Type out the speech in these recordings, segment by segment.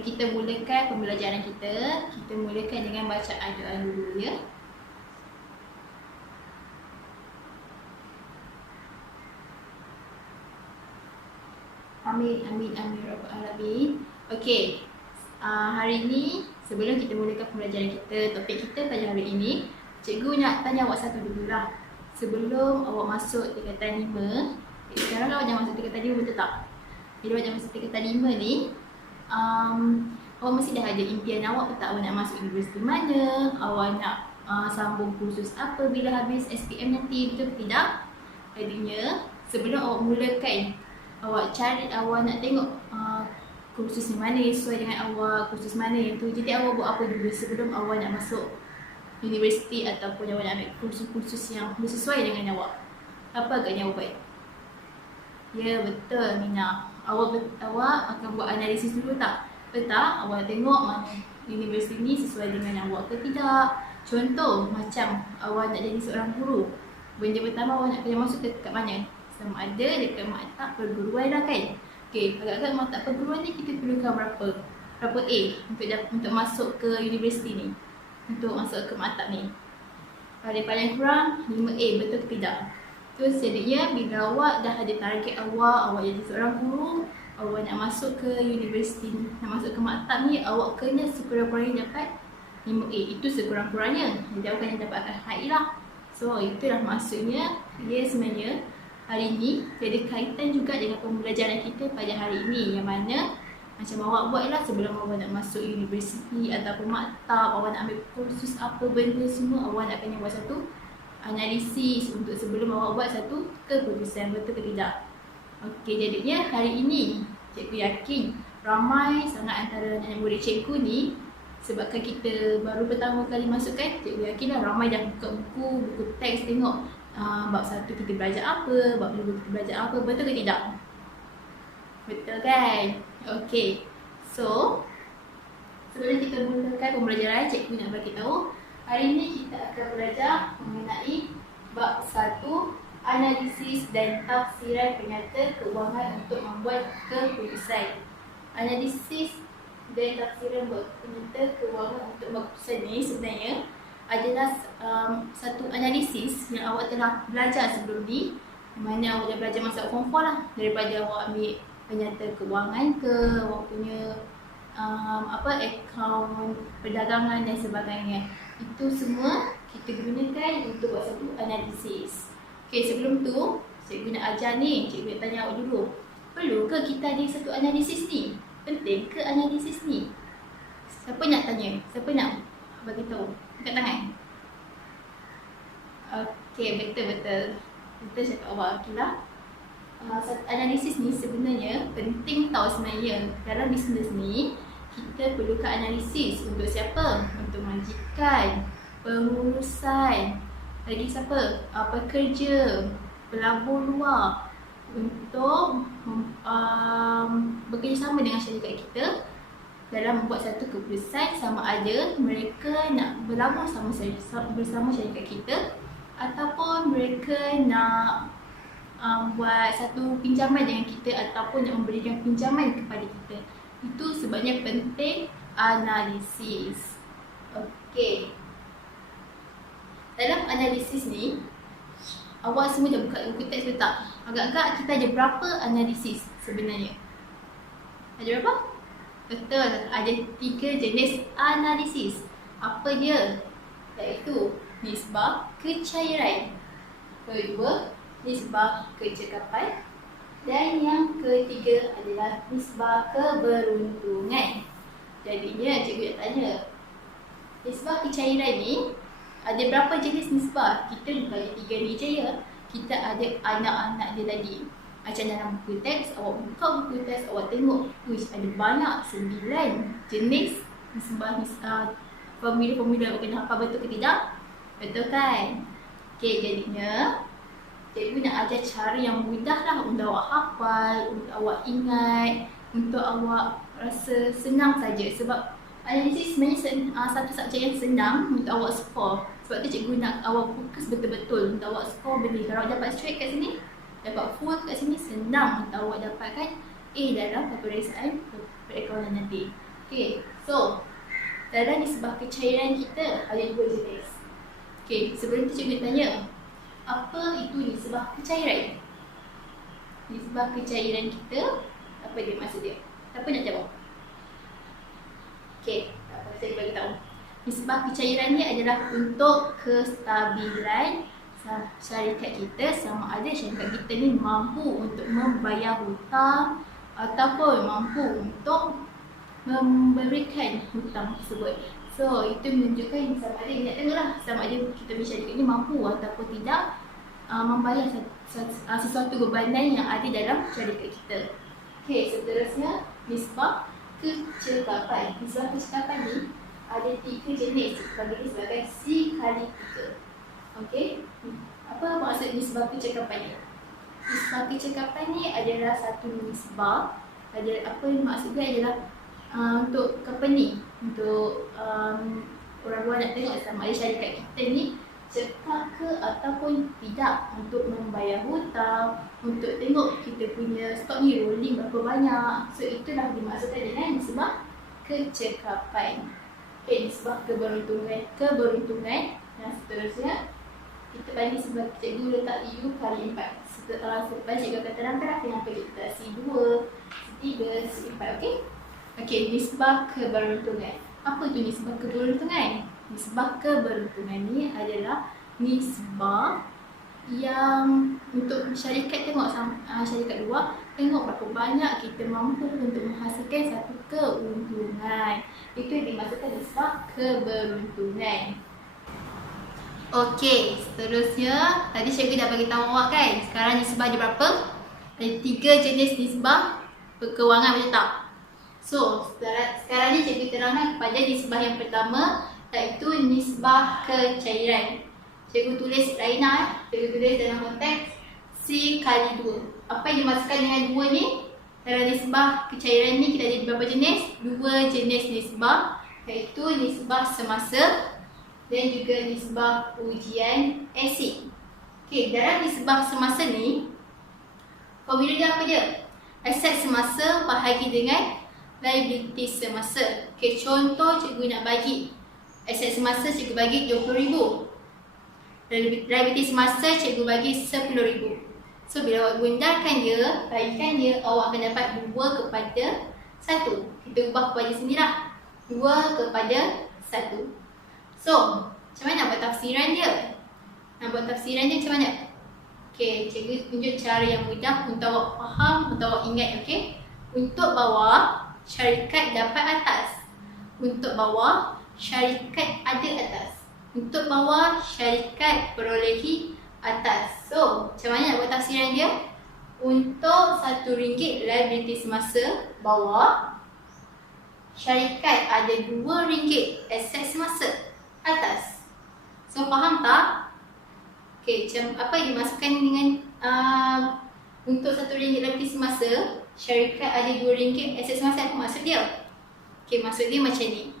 Sebelum kita mulakan pembelajaran kita mulakan dengan bacaan doa dulu ya. Amin, amin, amin, rabbal alamin. Okey, hari ini sebelum kita mulakan pembelajaran kita, topik kita pada hari ini, cikgu nak tanya awak satu dulu lah. Sebelum awak masuk tingkatan 5, sekarang awak dah masuk tingkatan 5, betul tak? Bila awak dah masuk tingkatan 5 ni, awak mesti dah ada impian awak tak? Awak nak masuk universiti mana? Awak nak sambung kursus apa bila habis SPM nanti, betul ke tidak? Jadinya, sebelum awak mulakan, awak nak tengok kursus ni mana yang sesuai dengan awak, kursus mana yang tu. Jadi awak buat apa dulu sebelum awak nak masuk universiti ataupun awak nak ambil kursus-kursus yang sesuai dengan awak? Apa agaknya awak buat? Ya, betul Mina. Awak akan buat analisis dulu tak? Betul? Awak tengok mana universiti ni sesuai dengan awak ke tidak. Contoh macam awak nak jadi seorang guru. Benda pertama awak nak kena masuk kat mana? Sama ada dekat maktab perguruan lah kan. Okey, agak-agak maktab perguruan ni kita perlukan berapa A untuk masuk ke universiti ni, untuk masuk ke maktab ni. Paling kurang 5A, betul ke tidak? Terus jadinya bila awak dah ada target awak jadi seorang guru, awak nak masuk ke universiti, nak masuk ke maktab ni, awak kena sekurang-kurangnya dapat 5A. Itu sekurang-kurangnya. Jadi awak kena dapatkan high lah. So itulah maksudnya dia sebenarnya hari ini ada kaitan juga dengan pembelajaran kita pada hari ini, yang mana macam awak buatlah sebelum awak nak masuk universiti ataupun maktab, awak nak ambil kursus apa benda semua, awak nak kena buat satu analisis untuk sebelum awak buat satu keputusan, betul ke tidak? Okey, jadinya hari ini cikgu yakin ramai sangat antara anak murid cikgu ni, sebabkan kita baru pertama kali masuk kan, cikgu yakinlah ramai dah buka buku teks tengok bab 1 kita belajar apa, bab 2 kita belajar apa, betul ke tidak? Betul kan? Okey. So, sebelum kita mulakan pembelajaran, cikgu nak bagi tahu hari ini kita akan belajar mengenai bab 1, analisis dan tafsiran penyata kewangan untuk membuat keputusan. Analisis dan tafsiran penyata kewangan untuk membuat keputusan ni sebenarnya adalah satu analisis yang awak telah belajar sebelum ni, mana awak dah belajar masa form 4 lah, daripada awak ambil penyata kewangan ke, awak punya akaun perdagangan dan sebagainya. Itu semua kita gunakan untuk buat satu analisis. Okey, sebelum tu cikgu nak ajar ni, cikgu nak tanya awak dulu, perlu ke kita ada satu analisis ni? Penting ke analisis ni? Siapa nak tanya? Siapa nak bagi tahu? Angkat tangan. Okey, betul. Kita cakap awak Akilah. Analisis ni sebenarnya penting tau sebenarnya. Dalam bisnes ni, kita perlukan analisis untuk siapa? Untuk majikan, pengurusan, lagi siapa? Pekerja, pelabur luar, untuk bekerjasama dengan syarikat kita dalam membuat satu keputusan, sama ada mereka nak berlabur bersama syarikat kita ataupun mereka nak buat satu pinjaman dengan kita ataupun nak memberikan pinjaman kepada kita. Itu sebabnya penting analisis. Okey. Dalam analisis ni, awak semua dah buka buku teks betul tak? Agak-agak kita ada berapa analisis sebenarnya? Ada berapa? Betul, ada 3 jenis analisis. Apa dia? Iaitu nisbah kecairan, kedua nisbah kecekapan, dan yang ketiga adalah nisbah keberuntungan. Jadinya cikgu nak tanya, nisbah kecairan ni ada berapa jenis nisbah? Kita bukan ada 3 ni je ya, kita ada anak-anak dia lagi. Macam dalam buku teks, awak buka buku teks, awak tengok, ada banyak 9 jenis nisbah, formula-formula awak kena hafal, betul ke tidak? Betul kan? Okey, jadinya cikgu nak ajar cara yang mudah lah untuk awak hafal, untuk awak ingat, untuk awak rasa senang saja. Sebab analisis sebenarnya satu subjek yang senang untuk awak skor. Sebab tu cikgu nak awak fokus betul-betul untuk awak skor benda. Kalau awak dapat straight kat sini, dapat full kat sini, senang untuk awak dapatkan A dalam peperiksaan perakaunan nanti. Okay, so dalam nisbah kecairan kita ada 2 jenis. Okay, sebelum tu cikgu tanya, apa itu nisbah kecairan? Nisbah kecairan kita, apa dia maksud dia? Siapa nak jawab? Okay, apa saya bagi tahu. Nisbah kecairan ni adalah untuk kestabilan syarikat kita, sama ada syarikat kita ni mampu untuk membayar hutang ataupun mampu untuk memberikan hutang tersebut. So itu menunjukkan sama ada, nak tengoklah sama ada kita punya syarikat ni mampu ataupun tidak membayar sesuatu bebanan yang ada dalam syarikat kita. Okay, seterusnya nisbah kecekapan. Nisbah kecekapan ni ada 3 jenis, bagi sebagai C kali 3. Okay, apa maksud nisbah kecekapan ni? Nisbah kecekapan ni adalah satu nisbah, apa maksud dia adalah untuk company, untuk orang luar nak tengok sama ada syarikat kita ni cekap ke ataupun tidak untuk membayar hutang, untuk tengok kita punya stok ni rolling berapa banyak. So itulah dimaksudkan dengan nisbah kecekapan. Okay, nisbah keberuntungan yang seterusnya kita bagi sebagai cikgu letak U kali 4. Selepas cikgu akan terangkan kenapa kita letak C2, C3, C4. Okay? Okay, nisbah keberuntungan. Apa tu nisbah keberuntungan? Nisbah keberuntungan ni adalah nisbah yang untuk syarikat tengok syarikat luar, tengok berapa banyak kita mampu untuk menghasilkan satu keuntungan. Itu yang dimaksudkan nisbah keberuntungan. Okey, seterusnya tadi cikgu dah bagi tahu awak kan. Sekarang nisbah dia berapa? Ada 3 jenis nisbah keuangan, betul tak? So, sekarang ni cikgu terangkan kepada nisbah yang pertama, iaitu nisbah kecairan. Cikgu tulis lain cikgu tulis dalam konteks C kali 2. Apa yang dimaksudkan dengan 2 ni? Dalam nisbah kecairan ni kita ada berapa jenis? 2 jenis nisbah, iaitu nisbah semasa dan juga nisbah ujian asid. Okey, dalam nisbah semasa ni, formula dia apa dia? Aset semasa bahagi dengan liability semasa. Okey, contoh cikgu nak bagi aset semasa cikgu bagi 20,000. Liability semasa cikgu bagi 10,000. So bila awak gundakan dia, bagikan dia, awak akan dapat 2 kepada 1. Kita ubah kepada sendirilah. 2 kepada 1. So, macam mana nak buat tafsiran dia? Nak buat tafsiran dia macam mana? Okey, cikgu tunjuk cara yang mudah untuk awak faham, untuk awak ingat. Okey, untuk bawah, syarikat dapat atas. Untuk bawah, syarikat ada atas. Untuk bawah, syarikat perolehi atas. So, macam mana nak buat tafsiran dia? Untuk RM1 liability semasa bawah, syarikat ada RM2 aset semasa atas. So faham tak? Okey, macam apa yang dimasukkan dengan untuk RM1 liability semasa, syarikat ada RM2 aset semasa. Apa maksud dia? Okey, maksud dia macam ni.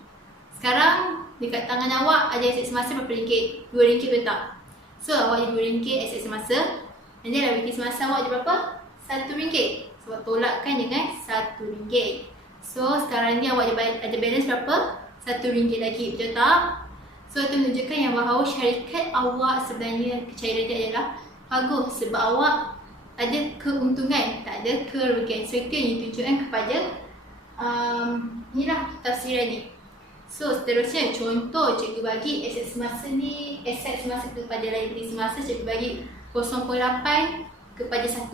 Sekarang dekat tangan awak ada aset semasa berapa ringgit? RM2, betul tak? So awak ada RM2 aset semasa, dan liability semasa awak ada berapa? RM1. So awak tolakkan dengan RM1. So sekarang ni awak ada balance berapa? RM1 lagi, betul tak? So itu menunjukkan yang bahawa syarikat awak sebenarnya kecairan dia adalah bagus, sebab awak ada keuntungan, tak ada kerugian. So itu yang ditunjukkan kepada inilah tafsiran ni. So seterusnya contoh cikgu bagi aset semasa ni, aset semasa kepada liability semasa cikgu bagi 0.8 kepada 1.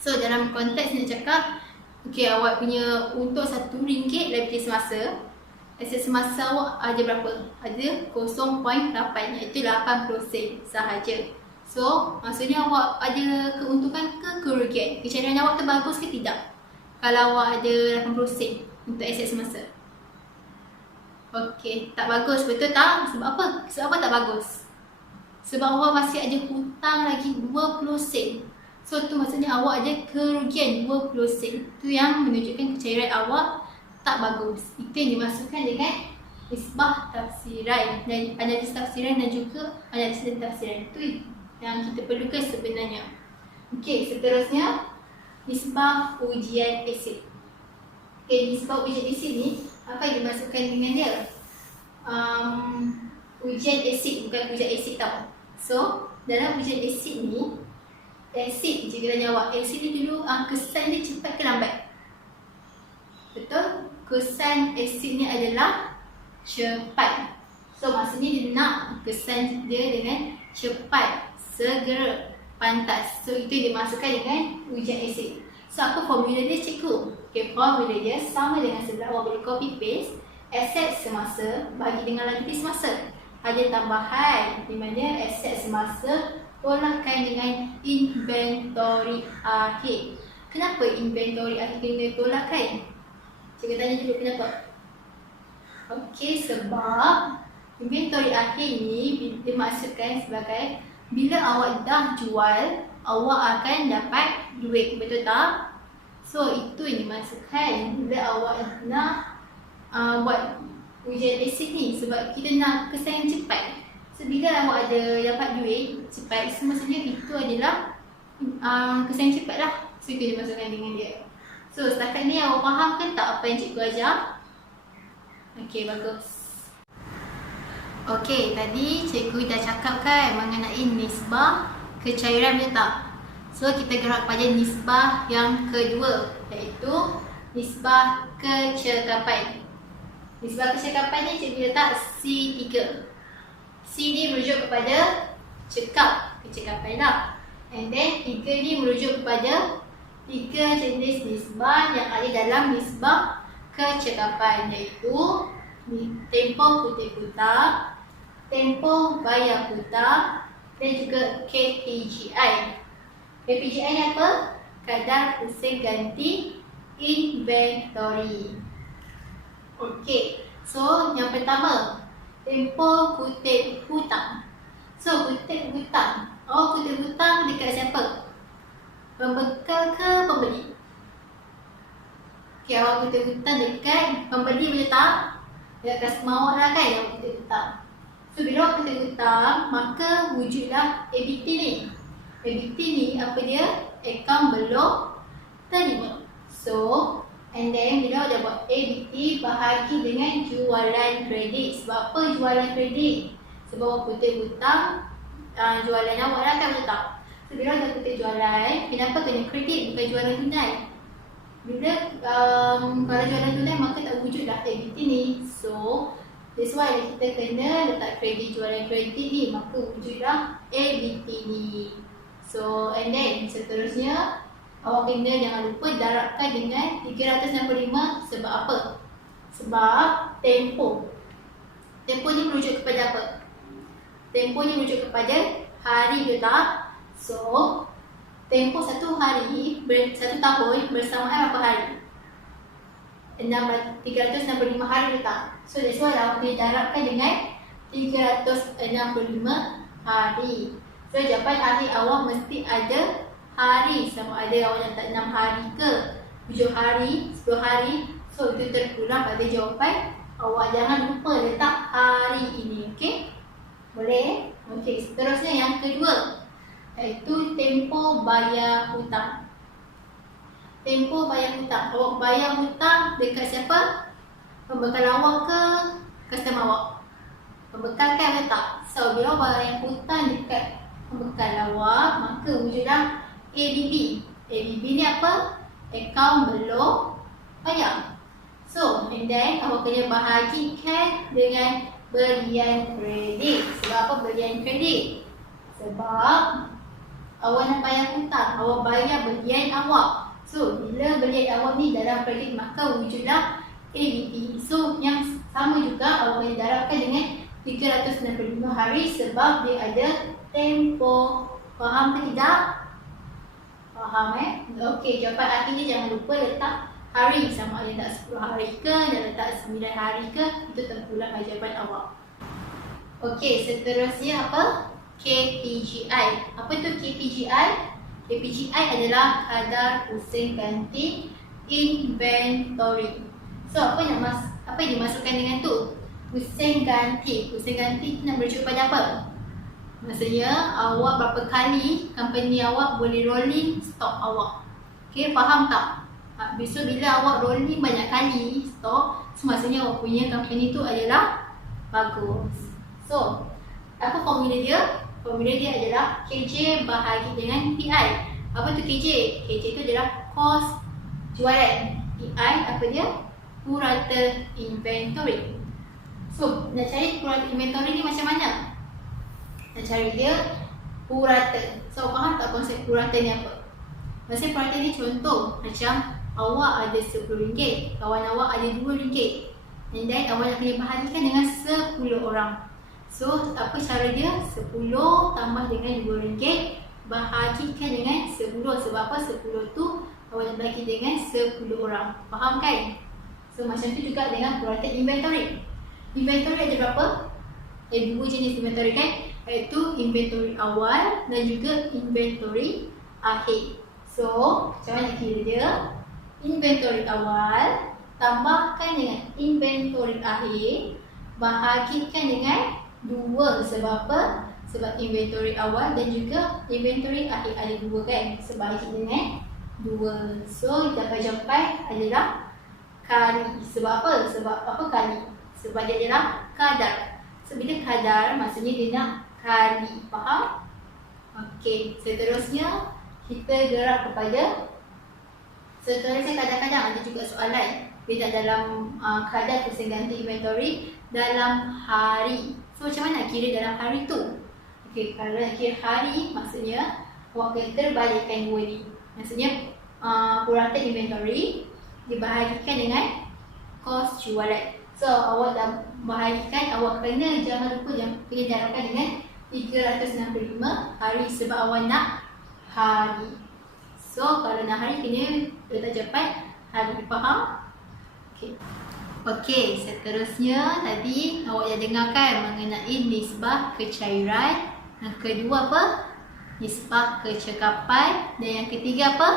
So dalam konteks ni cakap, okey, awak punya untuk RM1 liability semasa, aset semasa awak ada berapa? Ada 0.8, iaitu 8% sahaja. So, maksudnya awak ada keuntungan ke kerugian? Kecairan awak tu bagus ke tidak? Kalau awak ada 8% untuk aset semasa. Okey, tak bagus, betul tak? Sebab apa? Sebab apa tak bagus? Sebab awak masih ada hutang lagi 20%. So, tu maksudnya awak ada kerugian 20%. Itu yang menunjukkan kecairan awak tak bagus. Itu yang dimasukkan dengan nisbah tafsiran dan analisis tafsiran dan juga analisis tafsiran. Itu yang kita perlukan sebenarnya. Okey, seterusnya nisbah ujian asid. Okay, nisbah ujian asid ni, apa yang dimasukkan dengan dia? Ujian asid, bukan ujian asid tau. So, dalam ujian asid ni, asid, cikgu tanya awak, asid ni dulu kesan dia cepat ke lambat? Betul? Kesan asid ni adalah cepat. So, maksudnya dia nak kesan dia dengan cepat, segera, pantas. So, itu yang dimasukkan dengan ujian asid. So, apa formula dia, cikgu? Okay, formula dia sama dengan sebelah. Awak boleh copy paste. Aset semasa bagi dengan liability semasa. Ada tambahan di mana aset semasa tolakkan dengan inventory akhir. Kenapa inventory akhir kena tolakkan? Cikgu tanya dulu kenapa? Okey, sebab inventory akhir ni dimaksudkan sebagai bila awak dah jual, awak akan dapat duit, betul tak? So, itu yang dimaksudkan bila awak nak buat ujian asid ni, sebab kita nak kesan yang cepat. So, bila awak ada dapat duit cepat, semestinya itu adalah kesan yang cepat lah. So, itu dimasukkan dengan dia. So, setakat ni awak faham ke tak apa yang cikgu ajar? Okey, bagus. Okey, tadi cikgu dah cakap kan mengenai nisbah kecairan, betul tak? So, kita gerak pada nisbah yang kedua, iaitu nisbah kecekapan. Nisbah kecekapan ni cikgu letak C3. C ni merujuk kepada cekap, kecekapan lah. And then 3 ni merujuk kepada 3 jenis nisbah yang ada dalam nisbah kecekapan, iaitu tempoh putih putang, tempoh bayar hutang dan juga KPGI. KPGI ni apa? Kadar pusing ganti inventory. Okey, so yang pertama, tempoh kutip hutang. So, kutip hutang. Kutip hutang dekat siapa? Pembekal ke pembeli? Okey, awak kutip hutang dekat pembeli, betul tak? Dekat customer awak lah kan yang kutip hutang. So, bila awak kutip hutang, maka wujudlah ABT ni. ABT ni apa dia? Akaun belum terima. So, and then bila awak dah buat ABT, bahagi dengan jualan kredit. Sebab apa jualan kredit? Sebab awak kutip hutang jualan awak lah kan, betul tak? So, bila dah kutip jualan, kenapa kena kredit bukan jualan tunai? Bila kalau jualan tunai maka tak wujudlah ABT ni. So, that's why kita kena letak kredit jualan kredit ni, maka wujudlah ABT ni. So, and then seterusnya awak kena jangan lupa darabkan dengan 365. Sebab apa? Sebab tempoh. Tempoh ni merujuk kepada apa? Tempoh ni merujuk kepada hari, betul tak? So, tempoh satu hari, satu tahun bersamaan berapa hari? 365 hari, betul tak? So, that's why awak kena darabkan dengan 365 hari. So, jawapan akhir awak mesti ada hari. Sama ada awak letak 6 hari ke 7 hari, 10 hari. So, itu terpulang pada jawapan awak. Jangan lupa letak hari ini, okey? Boleh? Okey, seterusnya yang kedua, iaitu tempoh bayar hutang. Tempoh bayar hutang. Awak bayar hutang dekat siapa? Pembekal awak ke customer awak? Pembekal kan, betul tak? So, bila awak bayar hutang dekat pembekal awak, maka wujudlah ABB. ABB ni apa? Akaun belum bayar. So, and then awak kena bahagikan dengan belian kredit. Sebab apa belian kredit? Sebab awak nak bayar hutang, awak bayar belian awak. So, bila belian awak ni dalam kredit, maka wujudlah ABT. So, yang sama juga awak boleh darabkan dengan 365 hari sebab dia ada tempoh. Faham ke tidak? Faham Okey, jawapan akhirnya jangan lupa letak hari. Sama ada letak 10 hari ke dan letak 9 hari ke, itu terpulang jawapan awak. Okey, seterusnya apa? KPGI. Apa itu KPGI? KPGI adalah kadar pusing ganti inventory. So, apa yang dimasukkan dengan tu? Pusing ganti. Pusing ganti nak merujuk pada apa? Maksudnya awak berapa kali company awak boleh rolling stok awak. Okey, faham tak? Besok bila awak rolling banyak kali stok, so maksudnya awak punya company tu adalah bagus. So, apa formula dia? Formula dia adalah KJ bahagi dengan PI. Apa tu KJ? KJ tu adalah kos jualan. PI apa dia? Purata inventory. So, nak cari purata inventory ni macam mana? Nak cari dia purata. So, faham tak konsep purata ni apa? Konsep purata ni contoh macam awak ada RM10, kawan awak ada RM2, and then awak nak kena bahagikan dengan 10 orang. So, apa cara dia? 10 tambah dengan RM2 bahagikan dengan 10. Sebab apa? 10 tu awak nak bagi dengan 10 orang. Faham kan? So, macam tu juga dengan purata inventory. Inventory ada berapa? Ada 2 jenis inventory kan? Iaitu inventory awal dan juga inventory akhir. So, macam mana kira dia? Inventory awal tambahkan dengan inventory akhir bahagikan dengan 2. Sebab apa? Sebab inventory awal dan juga inventory akhir ada 2 kan? Sebahagi dengan 2. So, kita akan jumpai adalah kali. Sebab apa? Sebab apa kali? Sebab dia adalah kadar. So, bila kadar maksudnya dia nak kali. Faham? Okey, seterusnya kita gerak kepada seterusnya kadang-kadang ada juga soalan bila dalam kadar persen ganti inventory dalam hari. So, macam mana kira dalam hari tu? Okey, kalau nak kira hari maksudnya awak kena terbalikkan 2 ni. Maksudnya purata inventory dibahagikan dengan kos jualan. So, awak dah bahagikan, awak kena jangan lupa kena darabkan dengan 365 hari sebab awak nak hari. So, kalau nak hari kena letak cepat hari. Faham? Okey, seterusnya tadi awak dah dengarkan mengenai nisbah kecairan. Yang kedua apa? Nisbah kecekapan. Dan yang ketiga apa?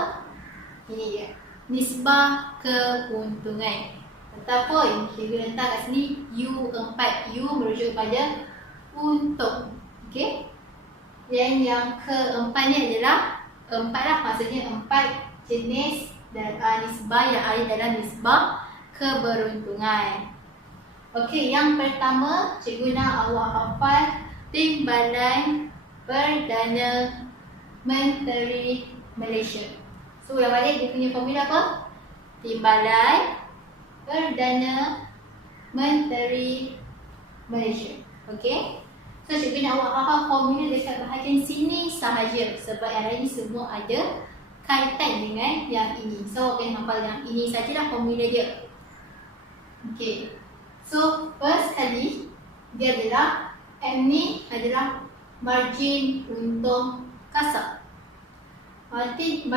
Ini dia. Nisbah keuntungan. Ataupun kita letak kat sini U4. U merujuk pada untung. Okey. Dan yang keempat ni adalah 4 lah, maksudnya 4 jenis dan nisbah yang ada dalam nisbah keberuntungan. Okey, yang pertama cikgu nak awak hafal Timbalan Perdana Menteri Malaysia. So, yang balik dia punya formula apa? Timbalan Perdana Menteri Malaysia. Okey. So, cikgu nak awak hafal formula dekat bahagian sini sahaja. Sebab yang lain semua ada kaitan dengan yang ini. So, awak kena hafal yang ini sajalah formula dia. Okey. So, first kali dia adalah M ni adalah margin untung kasar. Margin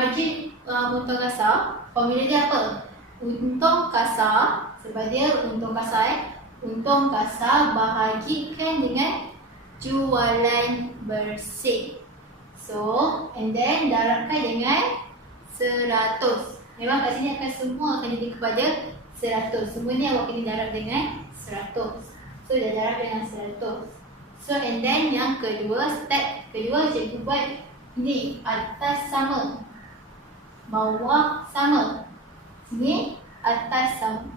untung kasar, formula dia apa? Untung kasar, sebab dia untung kasar untung kasar bahagikan dengan jualan bersih. So, and then darabkan dengan 100. Memang kat sini akan semua akan jadi kepada 100. Semua ni awak kena darab dengan 100. So, dah darab dengan 100. So, and then yang kedua, step kedua cikgu buat ni atas sama, bawah sama. Sini atas sama.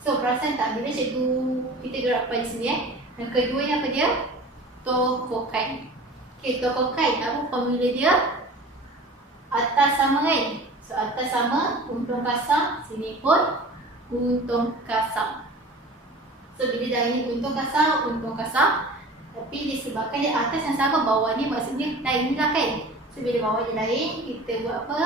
So, perasan tak bila cikgu kita gerak pada sini Yang kedua ni apa dia? Tokokan. Okey, tokokan apa formula dia? Atas sama kan? So, atas sama, untung kasar, sini pun untung kasar. So, bila dah ini untung kasar, tapi disebabkan dia atas yang sama, bawah ni maksudnya lain lah kan? So, bila bawah dia lain, kita buat apa?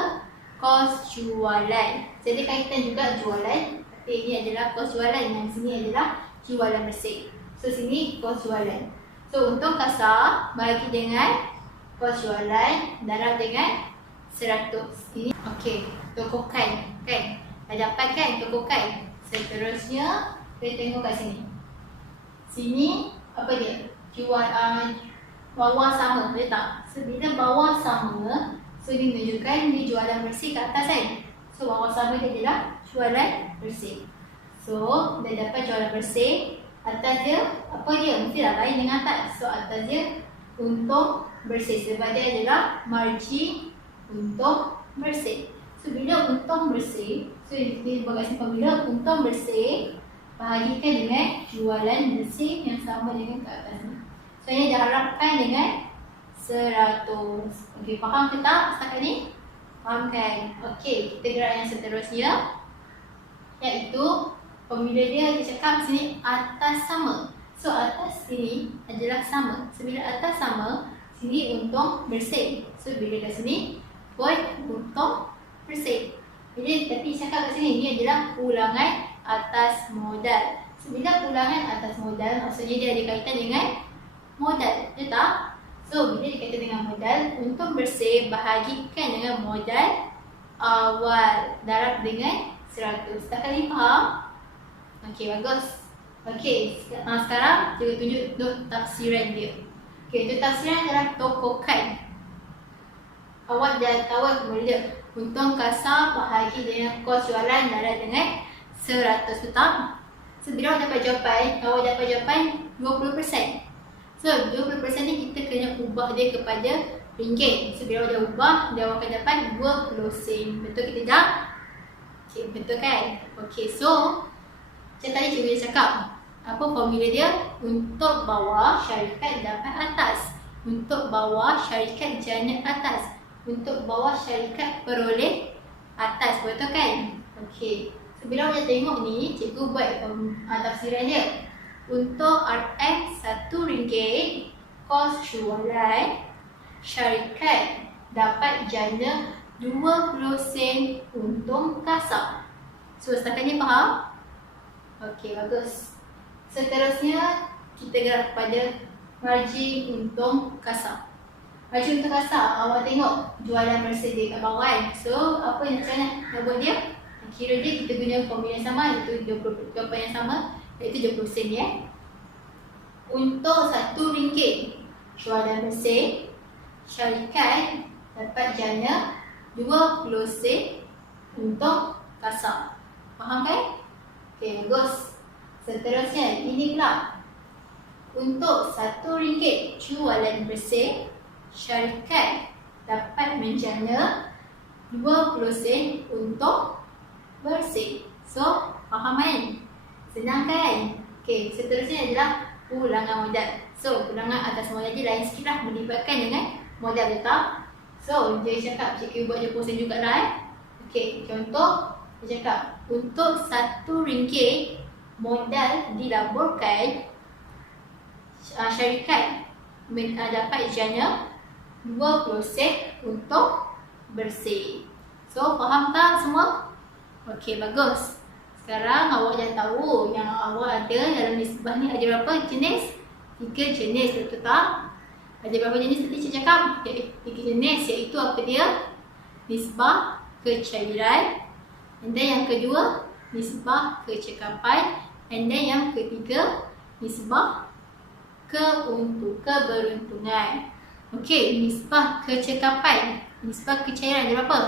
Kos jualan. Jadi, kaitan juga jualan. Tapi ini adalah kos jualan, yang sini adalah jualan bersih. So, sini kos jualan. So, untung kasar bagi dengan kos jualan darab dengan 100. Ini okey, tokokan kan? Dah dapat kan tokokan? Seterusnya kita tengok kat sini. Sini apa dia? Bawah sama, betul tak? So, bila bawah sama, so ini menunjukkan dia jualan bersih kat atas kan? So, bawah sama dia adalah jualan bersih. So, dah dapat jualan bersih. Atas dia, apa dia? Mestilah lain dengan atas. So, atas dia untung bersih sebab dia adalah margin untung bersih. So bila untung bersih, so kita buat kat simpang, bila untung bersih bahagikan dengan jualan bersih yang sama dengan kat atas ni. So ini diharapkan dengan 100. Okey, faham ke tak setakat ni? Faham kan? Okey, kita gerak yang seterusnya, iaitu apabila dia cakap sini atas sama. So atas sini adalah sama. So bila atas sama, sini untung bersih. So bila kat sini buat untung bersih. Tapi cakap kat sini, ni adalah ulangan atas modal. So bila ulangan atas modal, maksudnya dia ada kaitan dengan modal, betul tak? So bila dikaitan dengan modal, untung bersih bahagikan dengan modal awal, darab dengan 100. Setakat ni faham? Okey, bagus. Okey, sekarang kita tunjuk untuk tafsiran dia. Okey, untuk tafsiran adalah tokokan. Awak dah tahu formula. Untung kasar bahagi dengan kos jualan darab dengan 100, betul? So bila awak dapat jawapan 20%. So 20% ni kita kena ubah dia kepada ringgit. So bila awak dah ubah, dia akan dapat 20 sen. Betul ke tidak? Okey, betul kan? Okey, so macam tadi cikgu dah cakap, apa formula dia? Untuk bawah syarikat dapat atas, untuk bawah syarikat jana atas, untuk bawah syarikat peroleh atas, betul kan? Okey, so bila awak dah tengok ni, cikgu buat tafsiran dia. Untuk RM RM1 kos jualan, syarikat dapat jana 20 sen untung kasar. So setakat ni faham? Okey, bagus. Seterusnya kita gerak kepada margin untung kasar. Margin untung kasar, awak tengok jualan bersih dia kat bawah kan. So apa yang macam nak buat dia? Kira dia kita guna formula yang sama, iaitu jawapan yang sama, iaitu 20 sen ya. Untuk RM1 jualan bersih, syarikat dapat jana 20 sen untung kasar. Faham kan? Okey, bagus. Seterusnya, ini pula. Untuk RM1 jualan bersih, syarikat dapat menjana 20 sen untung bersih. So, faham kan? Senang kan? Okey, seterusnya adalah ulangan modal. So, ulangan atas modal dia lain sikit lah, melibatkan dengan modal letak. So, dia cakap, cikgu buat je posen jugalah Okey, contoh dia cakap, untuk RM1 modal dilaburkan, syarikat dapat jana 20 sen untuk bersih. So, faham tak semua? Okey, bagus. Sekarang awak dah tahu yang awak ada dalam nisbah ni ada berapa jenis? 3 jenis, betul tak? Ada berapa jenis tadi saya cakap? 3 jenis, iaitu apa dia? Nisbah kecairan. And then yang kedua, nisbah kecekapan. And then yang ketiga, nisbah keberuntungan. Okey, nisbah kecekapan, nisbah kecairan ada berapa?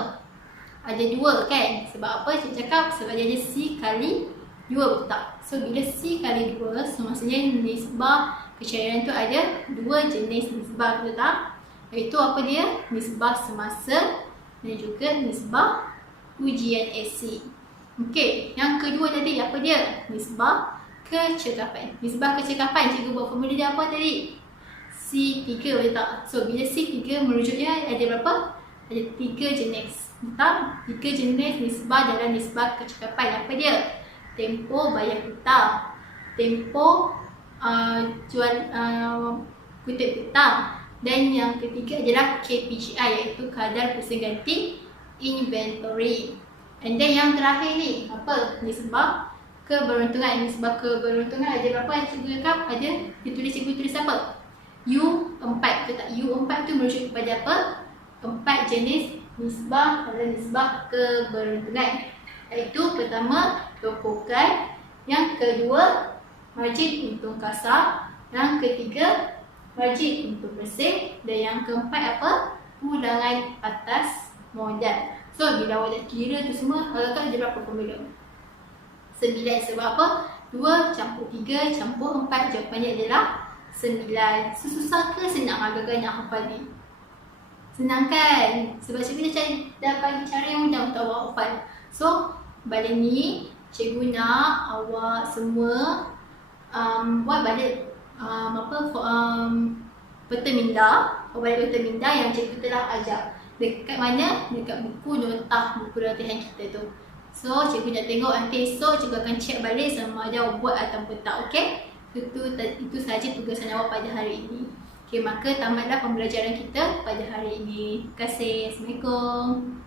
Ada 2 kan? Sebab apa saya cakap? Sebab dia ada C kali 2, betul tak? So bila C kali 2, so maksudnya nisbah kecairan tu ada 2 jenis nisbah, betul tak? Iaitu apa dia? Nisbah semasa dan juga nisbah ujian AC. Okey, yang kedua tadi apa dia? Nisbah kecekapan. Nisbah kecekapan, cikgu buat formula dia apa tadi? C3, betul tak? So bila C3 merujuknya ada berapa? Ada 3 jenis. Betul? 3 jenis nisbah dalam nisbah kecekapan. Apa dia? Tempoh bayar hutang, tempoh kutip hutang, dan yang ketiga adalah KPGI, iaitu kadar pusing ganti inventory. And then yang terakhir ni apa? Nisbah keberuntungan. Nisbah keberuntungan ada berapa yang cikgu cakap? Ada, cikgu tulis apa? U4, betul tak? U4 tu merujuk kepada apa? 4 jenis nisbah adalah nisbah keberuntungan. Iaitu pertama, tokokan. Yang kedua, margin untung kasar. Yang ketiga, margin untung bersih. Dan yang keempat apa? Ulangan atas modal. So, bila awak dah kira tu semua, agak-agak ada berapa formula? 9. Sebab apa? 2 campur 3 campur 4. Jawapannya adalah 9. Susah ke senang agak-agak nak hafal ni? Senang kan? Sebab cikgu dah bagi cara yang mudah untuk awak hafal. So, balik ni cikgu nak awak semua buat balik peta minda. Awak balik peta minda yang cikgu telah ajar. Dekat mana? Dekat buku notah, buku latihan kita tu. So, cikgu nak tengok nanti esok cikgu akan check balik sama ada awak buat ataupun tak, okey? Itu sahaja tugasan awak pada hari ini. Okey, maka tamatlah pembelajaran kita pada hari ini. Terima kasih. Assalamualaikum.